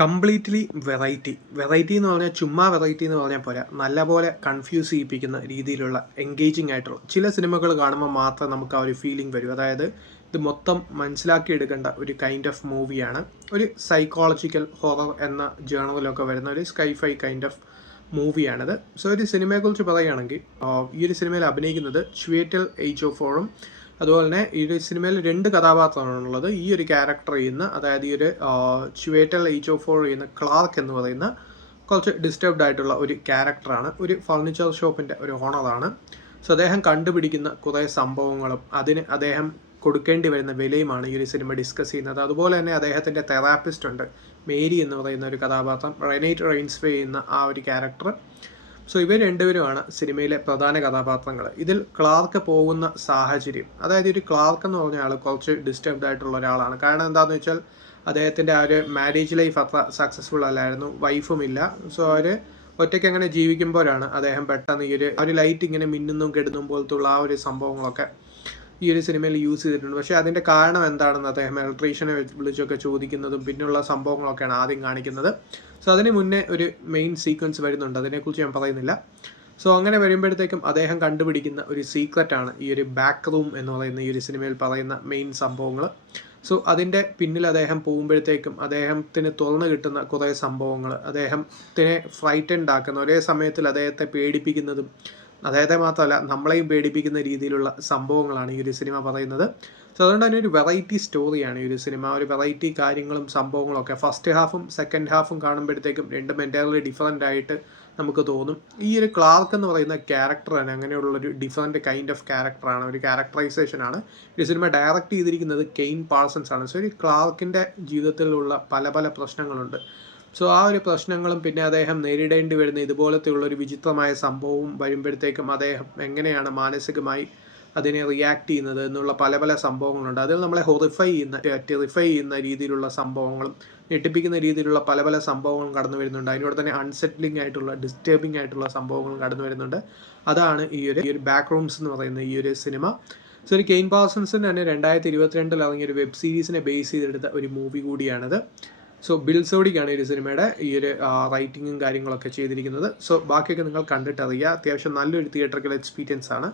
Completely variety എന്ന് പറഞ്ഞാൽ ചുമ്മാ വെറൈറ്റി എന്ന് പറഞ്ഞാൽ പോരാ, നല്ലപോലെ കൺഫ്യൂസ് ചെയ്യിപ്പിക്കുന്ന രീതിയിലുള്ള എൻഗേജിങ് ആയിട്ടുള്ള ചില സിനിമകൾ കാണുമ്പോൾ മാത്രം നമുക്ക് ആ ഒരു ഫീലിംഗ് വരും. അതായത് ഇത് മൊത്തം മനസ്സിലാക്കിയെടുക്കേണ്ട ഒരു കൈൻഡ് ഓഫ് മൂവിയാണ്. ഒരു സൈക്കോളജിക്കൽ ഹൊറർ എന്ന ജേണറിലൊക്കെ വരുന്ന ഒരു സ്കൈഫൈ കൈൻഡ് ഓഫ് മൂവിയാണിത്. സോ ഒരു സിനിമയെക്കുറിച്ച് പറയുകയാണെങ്കിൽ, ഈ ഒരു സിനിമയിൽ അഭിനയിക്കുന്നത് ച്വേറ്റൽ എയ്ജോഫോറും അതുപോലെ തന്നെ ഈ ഒരു സിനിമയിൽ 2 കഥാപാത്രമാണുള്ളത്. ഈ ഒരു ക്യാരക്ടർ ചെയ്യുന്ന, അതായത് ഈ ഒരു ച്വേറ്റൽ എയ്ജോഫോർ ചെയ്യുന്ന ക്ലാർക്ക് എന്ന് പറയുന്ന കുറച്ച് ഡിസ്റ്റർബ്ഡ് ആയിട്ടുള്ള ഒരു ക്യാരക്ടറാണ്. ഒരു ഫർണിച്ചർ ഷോപ്പിൻ്റെ ഒരു ഓണറാണ്. സോ അദ്ദേഹം കണ്ടുപിടിക്കുന്ന കുറേ സംഭവങ്ങളും അതിന് അദ്ദേഹം കൊടുക്കേണ്ടി വരുന്ന വിലയുമാണ് ഈ ഒരു സിനിമ ഡിസ്കസ് ചെയ്യുന്നത്. അതുപോലെ തന്നെ അദ്ദേഹത്തിൻ്റെ തെറാപ്പിസ്റ്റ് ഉണ്ട്, മേരി എന്ന് പറയുന്ന ഒരു കഥാപാത്രം, റെനേറ്റ് റെയിൻസ്വേ ചെയ്യുന്ന ആ ഒരു ക്യാരക്ടർ. സോ ഇവർ രണ്ടുപേരുമാണ് സിനിമയിലെ പ്രധാന കഥാപാത്രങ്ങൾ. ഇതിൽ ക്ലാർക്ക് പോകുന്ന സാഹചര്യം, അതായത് ഒരു ക്ലാർക്ക് എന്ന് പറഞ്ഞ ആൾ കുറച്ച് ഡിസ്റ്റർബ്ഡ് ആയിട്ടുള്ള ഒരാളാണ്. കാരണം എന്താണെന്ന് വെച്ചാൽ അദ്ദേഹത്തിൻ്റെ ആ ഒരു മാരേജ് ലൈഫ് അത്ര സക്സസ്ഫുൾ അല്ലായിരുന്നു, വൈഫും ഇല്ല. സോ അവർ ഒറ്റയ്ക്ക് അങ്ങനെ ജീവിക്കുമ്പോഴാണ് അദ്ദേഹം പെട്ടെന്ന് ഈ ഒരു ലൈറ്റ് ഇങ്ങനെ മിന്നുന്നും കെടുന്നും പോലത്തുള്ള ആ ഒരു സംഭവങ്ങളൊക്കെ ഈ ഒരു സിനിമയിൽ യൂസ് ചെയ്തിട്ടുണ്ട്. പക്ഷേ അതിൻ്റെ കാരണം എന്താണെന്ന് അദ്ദേഹം ഇലക്ട്രീഷ്യനെ വിളിച്ചൊക്കെ ചോദിക്കുന്നതും പിന്നെയുള്ള സംഭവങ്ങളൊക്കെയാണ് ആദ്യം കാണിക്കുന്നത്. സോ അതിന് മുന്നേ ഒരു മെയിൻ സീക്വൻസ് വരുന്നുണ്ട്, അതിനെക്കുറിച്ച് ഞാൻ പറയുന്നില്ല. സോ അങ്ങനെ വരുമ്പോഴത്തേക്കും അദ്ദേഹം കണ്ടുപിടിക്കുന്ന ഒരു സീക്രറ്റാണ് ഈ ഒരു ബാക്ക് റൂം എന്ന് പറയുന്ന ഈ ഒരു സിനിമയിൽ പറയുന്ന മെയിൻ സംഭവങ്ങൾ. സോ അതിൻ്റെ പിന്നിൽ അദ്ദേഹം പോകുമ്പോഴത്തേക്കും അദ്ദേഹത്തിന് തുറന്നു കിട്ടുന്ന കുറേ സംഭവങ്ങൾ അദ്ദേഹത്തിനെ ഫ്രൈറ്റൻഡ് ആക്കുന്ന, ഒരേ സമയത്തിൽ അദ്ദേഹത്തെ പേടിപ്പിക്കുന്നതും അദ്ദേഹത്തെ മാത്രമല്ല നമ്മളെയും പേടിപ്പിക്കുന്ന രീതിയിലുള്ള സംഭവങ്ങളാണ് ഈ ഒരു സിനിമ പറയുന്നത്. സോ അതുകൊണ്ട് തന്നെ ഒരു വെറൈറ്റി സ്റ്റോറിയാണ് ഈ ഒരു സിനിമ. ഒരു വെറൈറ്റി കാര്യങ്ങളും സംഭവങ്ങളും ഒക്കെ ഫസ്റ്റ് ഹാഫും സെക്കൻഡ് ഹാഫും കാണുമ്പോഴത്തേക്കും രണ്ടും എൻറ്റയർലി ഡിഫറൻ്റ് ആയിട്ട് നമുക്ക് തോന്നും. ഈ ഒരു ക്ലാർക്ക് എന്ന് പറയുന്ന ക്യാരക്ടർ തന്നെ അങ്ങനെയുള്ളൊരു ഡിഫറൻറ്റ് കൈൻഡ് ഓഫ് ക്യാരക്ടറാണ്, ഒരു ക്യാരക്ടറൈസേഷനാണ്. ഈ സിനിമ ഡയറക്റ്റ് ചെയ്തിരിക്കുന്നത് കെയ്ൻ പാഴ്സൺസ് ആണ്. സോ ഈ ക്ലാർക്കിൻ്റെ ജീവിതത്തിലുള്ള പല പല പ്രശ്നങ്ങളുണ്ട്. സോ ആ ഒരു പ്രശ്നങ്ങളും പിന്നെ അദ്ദേഹം നേരിടേണ്ടി വരുന്ന ഇതുപോലത്തെയുള്ള ഒരു വിചിത്രമായ സംഭവവും വരുമ്പോഴത്തേക്കും അദ്ദേഹം എങ്ങനെയാണ് മാനസികമായി അതിനെ റിയാക്ട് ചെയ്യുന്നത് എന്നുള്ള പല പല സംഭവങ്ങളുണ്ട്. അതിൽ നമ്മളെ ടെറിഫൈ ചെയ്യുന്ന രീതിയിലുള്ള സംഭവങ്ങളും ഞെട്ടിപ്പിക്കുന്ന രീതിയിലുള്ള പല പല സംഭവങ്ങളും കടന്നു വരുന്നുണ്ട്. അതിനോട് തന്നെ അൺസെറ്റിലിംഗ് ആയിട്ടുള്ള ഡിസ്റ്റർബിംഗ് ആയിട്ടുള്ള സംഭവങ്ങളും കടന്നു വരുന്നുണ്ട്. അതാണ് ഈ ഒരു ബാക്ക് റൂംസ് എന്ന് പറയുന്ന ഈ ഒരു സിനിമ. സോ ഒരു കെയ്ൻ പാഴ്സൺസിന് തന്നെ 2022 ഇറങ്ങിയ ഒരു വെബ് സീരീസിനെ ബേസ് ചെയ്തെടുത്ത ഒരു മൂവി കൂടിയാണിത്. സോ ബിൽ സോഡിക്കാണ് ഈ ഒരു സിനിമയുടെ ഈ ഒരു റൈറ്റിങ്ങും കാര്യങ്ങളൊക്കെ ചെയ്തിരിക്കുന്നത്. സോ ബാക്കിയൊക്കെ നിങ്ങൾ കണ്ടിട്ടറിയുക. അത്യാവശ്യം നല്ലൊരു തിയേറ്ററിക്കൽ എക്സ്പീരിയൻസ് ആണ്.